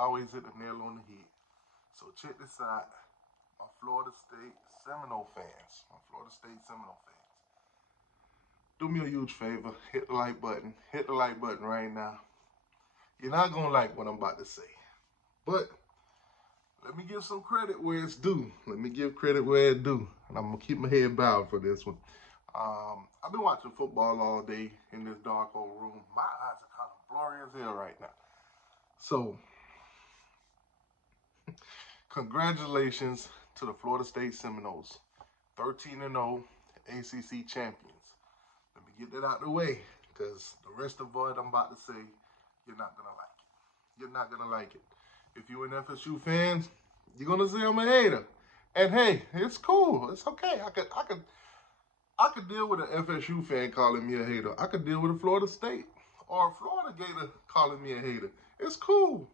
always hit the nail on the head. So check this out, my Florida State Seminole fans. Do me a huge favor, hit the like button. Hit the like button right now. You're not going to like what I'm about to say. But let me give some credit where it's due. And I'm going to keep my head bowed for this one. I've been watching football all day in this dark old room. My eyes are kind of blurry as hell right now. So, congratulations to the Florida State Seminoles. 13-0 ACC champions. Let me get that out of the way, because the rest of what I'm about to say, you're not going to like it. You're not going to like it. If you're an FSU fan, you're going to say I'm a hater. And hey, it's cool. It's okay. I could deal with an FSU fan calling me a hater. I could deal with a Florida State or a Florida Gator calling me a hater. It's cool,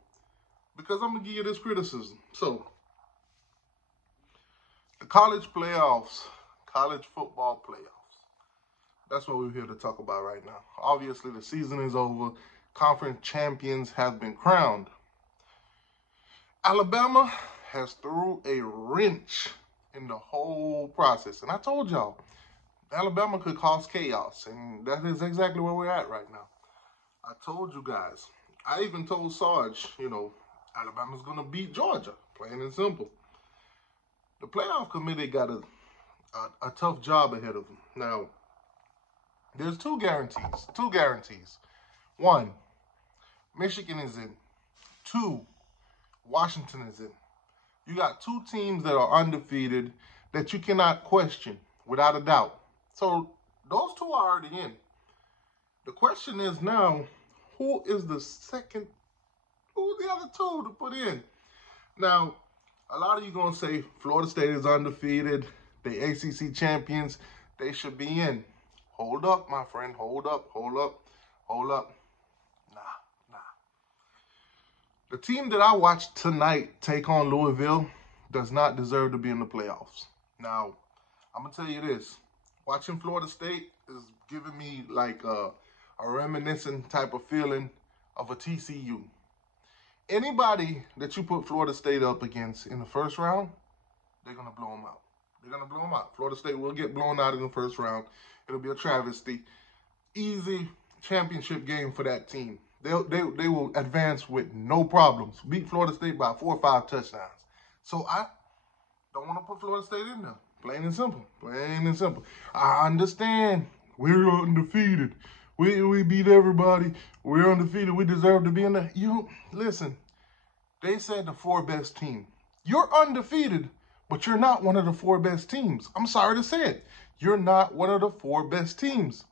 because I'm going to give you this criticism. So, the college playoffs, college football playoffs. That's what we're here to talk about right now. Obviously, the season is over. Conference champions have been crowned. Alabama has threw a wrench in the whole process. And I told y'all, Alabama could cause chaos. And that is exactly where we're at right now. I told you guys. I even told Sarge, Alabama's going to beat Georgia. Plain and simple. The playoff committee got a tough job ahead of them. Now, there's two guarantees. One, Michigan is in. Two, Washington is in. You got two teams that are undefeated that you cannot question without a doubt. So those two are already in. The question is now, who is the other two to put in? Now, a lot of you going to say Florida State is undefeated. The ACC champions. They should be in. Hold up, my friend. Hold up. Nah. The team that I watched tonight take on Louisville does not deserve to be in the playoffs. Now, I'm going to tell you this. Watching Florida State is giving me like a reminiscent type of feeling of a TCU. Anybody that you put Florida State up against in the first round, they're going to blow them out. Florida State will get blown out in the first round. It'll be a travesty. Easy championship game for that team. They will advance with no problems. Beat Florida State by 4 or 5 touchdowns. So I don't want to put Florida State in there. Plain and simple. I understand. We're undefeated. We beat everybody. We're undefeated. We deserve to be in there. Listen, they said the 4 best team. You're undefeated, but you're not one of the 4 best teams. I'm sorry to say it. You're not one of the 4 best teams.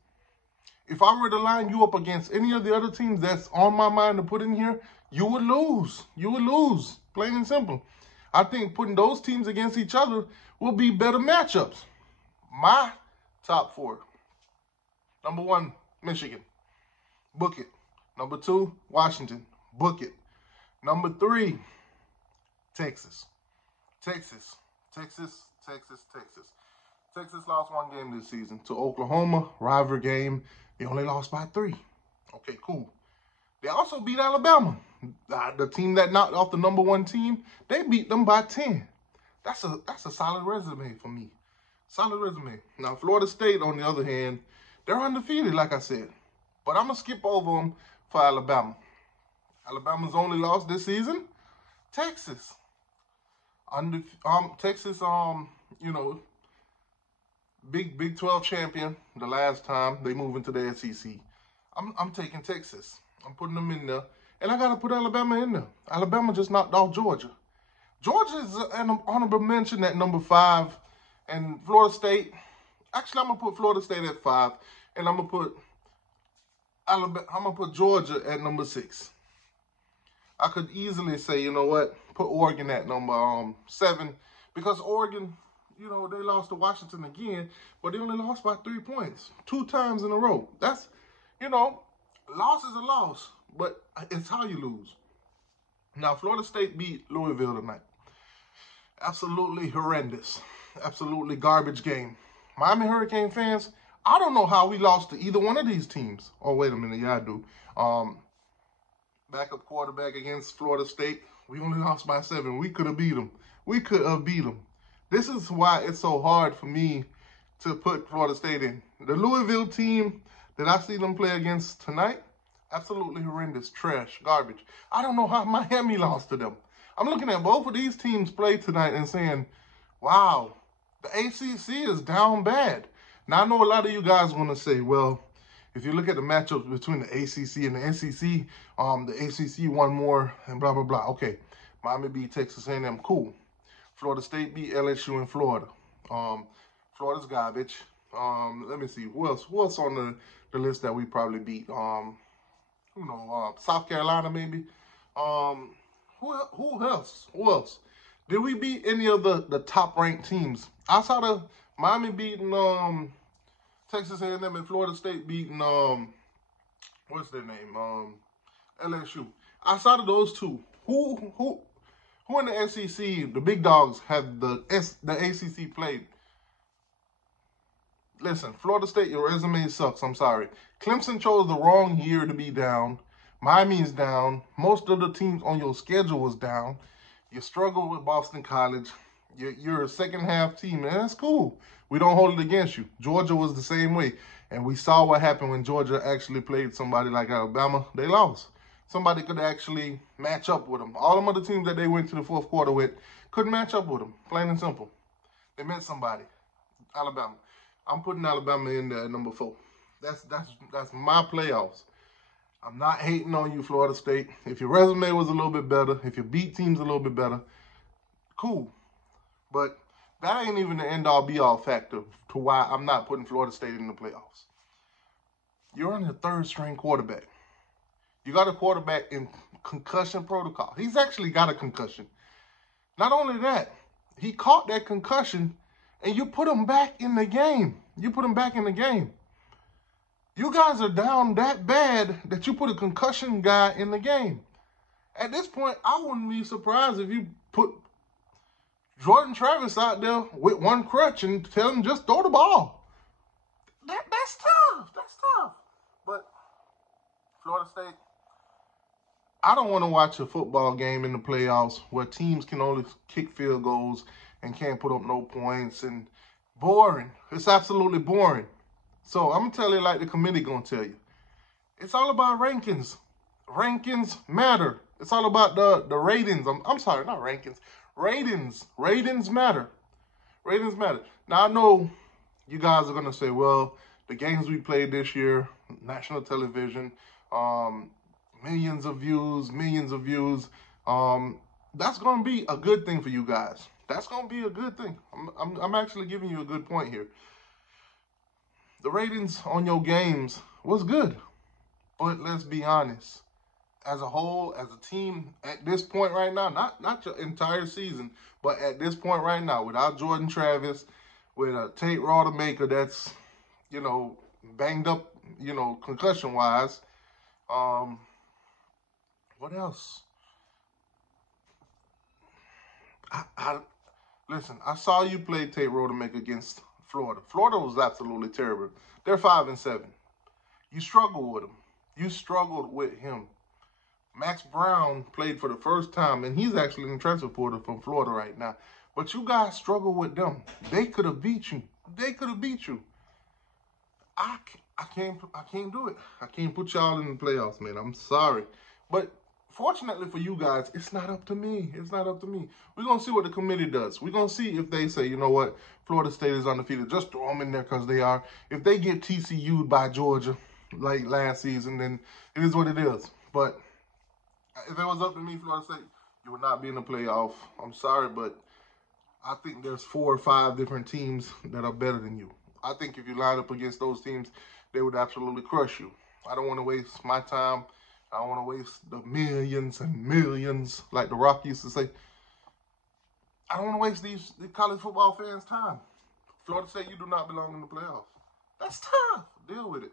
If I were to line you up against any of the other teams that's on my mind to put in here, you would lose. Plain and simple. I think putting those teams against each other will be better matchups. My top 4. Number 1, Michigan. Book it. Number 2, Washington. Book it. Number 3, Texas. Texas lost 1 game this season to Oklahoma. Rivalry game. They only lost by 3. Okay, cool. They also beat Alabama. The team that knocked off the number 1 team, they beat them by 10. That's a solid resume for me. Solid resume. Now, Florida State, on the other hand, they're undefeated, like I said. But I'm going to skip over them for Alabama. Alabama's only loss this season, Texas. Texas, Big 12 champion the last time they moved into the SEC. I'm taking Texas. I'm putting them in there. And I got to put Alabama in there. Alabama just knocked off Georgia. Georgia is an honorable mention at number 5. And Florida State, actually, I'm going to put Florida State at 5. And I'm going to put Georgia at number 6. I could easily say, you know what, put Oregon at number 7. Because Oregon, they lost to Washington again, but they only lost by 3 points 2 times in a row. That's, loss is a loss, but it's how you lose. Now, Florida State beat Louisville tonight. Absolutely horrendous. Absolutely garbage game. Miami Hurricane fans, I don't know how we lost to either one of these teams. Oh, wait a minute. Yeah, I do. backup quarterback against Florida State. We only lost by 7. We could have beat them. We could have beat them. This is why it's so hard for me to put Florida State in. The Louisville team that I see them play against tonight, absolutely horrendous, trash, garbage. I don't know how Miami lost to them. I'm looking at both of these teams play tonight and saying, wow, the ACC is down bad. Now, I know a lot of you guys want to say, well, if you look at the matchups between the ACC and the SEC, the ACC won more and blah, blah, blah. Okay, Miami beat Texas A&M, cool. Florida State beat LSU in Florida. Florida's garbage. Let me see, who else on the list that we probably beat? South Carolina maybe. Who else? Who else? Did we beat any of the top-ranked teams? Outside of Miami beating Texas A&M and Florida State beating what's their name? LSU. Outside of those two, who in the SEC, the big dogs, have the ACC played? Listen, Florida State, your resume sucks. I'm sorry. Clemson chose the wrong year to be down. Miami is down. Most of the teams on your schedule was down. You struggle with Boston College. You're a second-half team, and that's cool. We don't hold it against you. Georgia was the same way, and we saw what happened when Georgia actually played somebody like Alabama. They lost. Somebody could actually match up with them. All them other teams that they went to the fourth quarter with couldn't match up with them, plain and simple. They meant somebody. Alabama. I'm putting Alabama in there at number 4. That's my playoffs. I'm not hating on you, Florida State. If your resume was a little bit better, if your beat team's a little bit better, cool. But that ain't even the end-all, be-all factor to why I'm not putting Florida State in the playoffs. You're on your third-string quarterback. You got a quarterback in concussion protocol. He's actually got a concussion. Not only that, he caught that concussion, and you put him back in the game. You put him back in the game. You guys are down that bad that you put a concussion guy in the game. At this point, I wouldn't be surprised if you put Jordan Travis out there with one crutch and tell him just throw the ball. That's tough. That's tough. But Florida State, I don't want to watch a football game in the playoffs where teams can only kick field goals and can't put up no points, and boring. It's absolutely boring. So I'm going to tell you like the committee going to tell you. It's all about rankings. Rankings matter. It's all about the ratings. I'm sorry, not rankings. Ratings. Ratings matter. Ratings matter. Now, I know you guys are going to say, well, the games we played this year, national television, millions of views. That's going to be a good thing for you guys. That's going to be a good thing. I'm actually giving you a good point here. The ratings on your games was good. But let's be honest. As a whole, as a team, at this point right now, not your entire season, but at this point right now, without Jordan Travis, with a Tate Rodemaker that's, banged up, concussion-wise. What else? Listen, I saw you play Tate Rodemaker against Florida. Florida was absolutely terrible. They're 5-7. You struggled with them. You struggled with him. Max Brown played for the first time, and he's actually in the transfer portal from Florida right now. But you guys struggle with them. They could have beat you. They could have beat you. I can't do it. I can't put y'all in the playoffs, man. I'm sorry. But fortunately for you guys, it's not up to me. It's not up to me. We're going to see what the committee does. We're going to see if they say, you know what, Florida State is undefeated. Just throw them in there because they are. If they get TCU'd by Georgia like last season, then it is what it is. But if it was up to me, Florida State, you would not be in the playoff. I'm sorry, but I think there's 4 or 5 different teams that are better than you. I think if you line up against those teams, they would absolutely crush you. I don't want to waste my time. I don't want to waste the millions and millions, like The Rock used to say. I don't want to waste these college football fans' time. Florida State, you do not belong in the playoffs. That's tough. Deal with it.